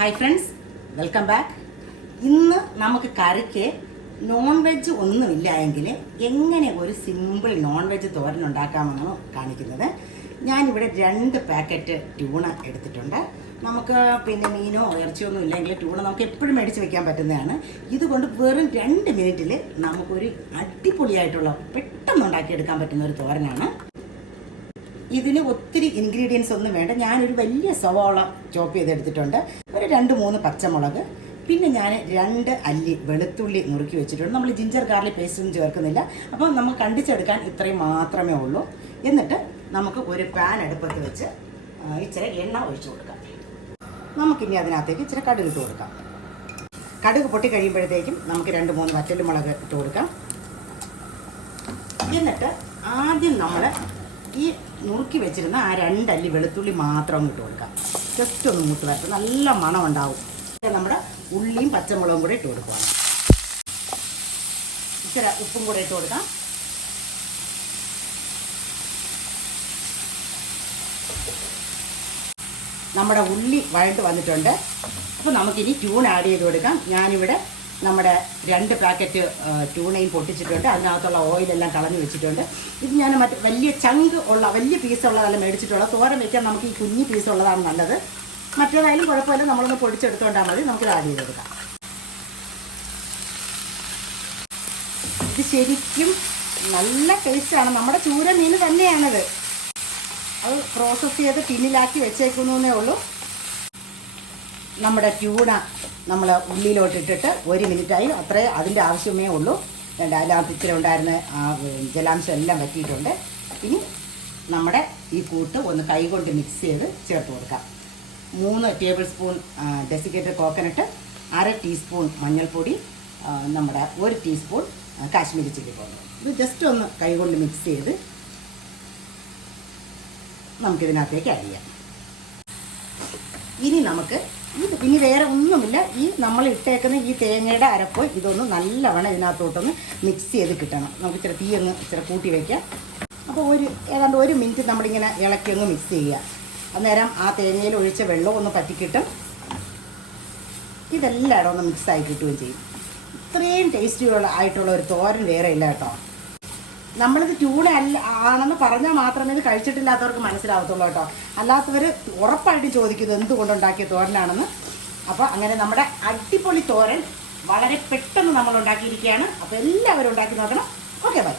Welcome back ഇന്ന് നമുക്ക് കറിക്ക് നോൺ വെജ് ഒന്നുമില്ല എങ്കിൽ എങ്ങനെ ഒരു സിമ്പിൾ നോൺ വെജ് തോരൻ ഉണ്ടാക്കാമെന്നാണ് കാണിക്കുന്നത്. ഞാനിവിടെ രണ്ട് പാക്കറ്റ് ട്യൂണ എടുത്തിട്ടുണ്ട്. നമുക്ക് പിന്നെ മീനോ ഇറച്ചിയോ ഒന്നും ഇല്ലെങ്കിൽ ട്യൂണ നമുക്ക് എപ്പോഴും മേടിച്ച് വെക്കാൻ പറ്റുന്നതാണ്. ഇതുകൊണ്ട് വെറും രണ്ട് മിനിറ്റിൽ നമുക്കൊരു അടിപൊളിയായിട്ടുള്ള പെട്ടെന്ന് ഉണ്ടാക്കിയെടുക്കാൻ പറ്റുന്ന ഒരു തോരനാണ്. ഇതിന് ഒത്തിരി ഇൻഗ്രീഡിയൻസ് ഒന്നും വേണ്ട. ഞാനൊരു വലിയ സവാള ചോപ്പ് ചെയ്തെടുത്തിട്ടുണ്ട്. ഒരു രണ്ട് മൂന്ന് പച്ചമുളക് പിന്നെ ഞാൻ രണ്ട് അല്ലി വെളുത്തുള്ളി നുറുക്കി വെച്ചിട്ടുണ്ട്. നമ്മൾ ജിഞ്ചർ ഗാർലിക് പേസ്റ്റൊന്നും ചേർക്കുന്നില്ല. അപ്പം നമുക്ക് കണ്ടിച്ചെടുക്കാൻ ഇത്രയും മാത്രമേ ഉള്ളൂ. എന്നിട്ട് നമുക്ക് ഒരു പാൻ അടുപ്പത്ത് വെച്ച് ഇച്ചിരി എണ്ണ ഒഴിച്ചു കൊടുക്കാം. നമുക്കിനി അതിനകത്തേക്ക് ഇച്ചിരി കടുക് ഇട്ട് കൊടുക്കാം. കടുക് പൊട്ടി കഴിയുമ്പോഴത്തേക്കും നമുക്ക് രണ്ട് മൂന്ന് വറ്റൽമുളക് ഇട്ട് കൊടുക്കാം. എന്നിട്ട് ആദ്യം നമ്മൾ ഈ നുറുക്കി വെച്ചിരുന്ന ആ രണ്ടല്ലി വെളുത്തുള്ളി മാത്രം ഇട്ട് കൊടുക്കാം. ജസ്റ്റ് ഒന്ന് മൂത്ത് വരട്ടെ. നല്ല മണം ഉണ്ടാവും. നമ്മുടെ ഉള്ളിയും പച്ചമുളകും കൂടെ ഇട്ട് കൊടുക്കുക ഇച്ചിരി ഉപ്പും കൂടെ ഇട്ട് കൊടുക്കാം. നമ്മുടെ ഉള്ളി വഴണ്ട് വന്നിട്ടുണ്ട്. അപ്പോൾ നമുക്കിനി ട്യൂൺ ആഡ് ചെയ്ത് കൊടുക്കാം. ഞാനിവിടെ നമ്മുടെ രണ്ട് പാക്കറ്റ് ട്യൂണയും പൊട്ടിച്ചിട്ടുണ്ട്. അതിനകത്തുള്ള ഓയിലെല്ലാം കളഞ്ഞു വെച്ചിട്ടുണ്ട്. ഇത് ഞാൻ മറ്റ് വലിയ ചങ്ക് ഉള്ള വലിയ പീസുള്ളതല്ല മേടിച്ചിട്ടുള്ള തോരൻ വെക്കാൻ നമുക്ക് ഈ കുഞ്ഞു പീസുള്ളതാണ് നല്ലത്. മറ്റേതായാലും കുഴപ്പമില്ല. നമ്മളൊന്ന് പൊടിച്ചെടുത്തോണ്ടാൽ മതി. നമുക്കിത് ആഡ് ചെയ്ത് കൊടുക്കാം ഇത് ശരിക്കും നല്ല ടേസ്റ്റാണ് നമ്മുടെ ചൂര മീൻ തന്നെയാണത്. അത് പ്രോസസ്സ് ചെയ്ത് ടിന്നിലാക്കി വെച്ചേക്കുന്നേ ഉള്ളൂ. നമ്മുടെ ട്യൂണ നമ്മൾ ഉള്ളിലോട്ട് ഇട്ടിട്ട് ഒരു മിനിറ്റായി അത്രേ അതിന്റെ ആവശ്യമേ ഉള്ളൂ. വേണ്ട അതിനകത്ത് ഇച്ചിരി ഉണ്ടായിരുന്ന ജലാംശം എല്ലാം വറ്റിയിട്ടുണ്ട്. ഇനി നമ്മുടെ ഈ കൂട്ട് ഒന്ന് കൈകൊണ്ട് മിക്സ് ചെയ്ത് ചേർത്ത് കൊടുക്കാം. മൂന്ന് ടേബിൾ സ്പൂൺ ഡെസിക്കേറ്റഡ് കോക്കനട്ട് അര ടീസ്പൂൺ മഞ്ഞൾപ്പൊടി നമ്മുടെ ഒരു ടീസ്പൂൺ കാശ്മീരി ചില്ലി പൗഡർ ഇത് ജസ്റ്റ് ഒന്ന് കൈകൊണ്ട് മിക്സ് ചെയ്ത് നമുക്കിതിനകത്തേക്ക് അരിയാം ഇനി നമുക്ക് ഇത് ഇനി വേറെ ഒന്നുമില്ല. ഈ നമ്മൾ ഇട്ടേക്കുന്ന ഈ തേങ്ങയുടെ അരപ്പ് ഇതൊന്ന് നല്ലവണ്ണം ഇതിനകത്തോട്ടൊന്ന് മിക്സ് ചെയ്ത് കിട്ടണം. നമുക്ക് ഇച്ചിരി തീ ഒന്ന് ഇച്ചിരി കൂട്ടി വയ്ക്കാം അപ്പോൾ ഒരു ഏതാണ്ട് ഒരു മിനിറ്റ് നമ്മളിങ്ങനെ ഇളക്കി ഒന്ന് മിക്സ് ചെയ്യുക. അന്നേരം ആ തേങ്ങയിൽ ഒഴിച്ച വെള്ളം ഒന്ന് പറ്റിക്കിട്ടും ഇതെല്ലാം ഇടം ഒന്ന് മിക്സ് ആയി കിട്ടുകയും ചെയ്യും. ഇത്രയും ടേസ്റ്റിയുള്ള ആയിട്ടുള്ള ഒരു തോരൻ വേറെ ഇല്ല കേട്ടോ. നമ്മളിത് ട്യൂണ അല്ല ആണെന്ന് പറഞ്ഞാൽ മാത്രമേ ഇത് കഴിച്ചിട്ടില്ലാത്തവർക്ക് മനസ്സിലാവത്തുള്ളൂ കേട്ടോ. അല്ലാത്തവർ ഉറപ്പായിട്ട് ചോദിക്കും ഇത് എന്തുകൊണ്ടുണ്ടാക്കിയ തോരനാണെന്ന്. അപ്പോൾ അങ്ങനെ നമ്മുടെ അടിപൊളി തോരൻ വളരെ പെട്ടെന്ന് നമ്മൾ ഉണ്ടാക്കിയിരിക്കുകയാണ്. അപ്പോൾ എല്ലാവരും ഉണ്ടാക്കി നോക്കണം. Okay bye